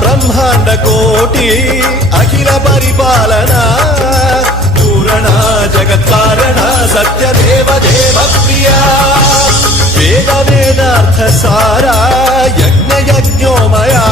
బ్రహ్మాండ కోటి అఖిల పరిపాలన పూరణ జగత్కారణ సత్యదేవ దేవ ప్రియా వేద వేదార్థ సారా యజ్ఞ యజ్ఞోమయా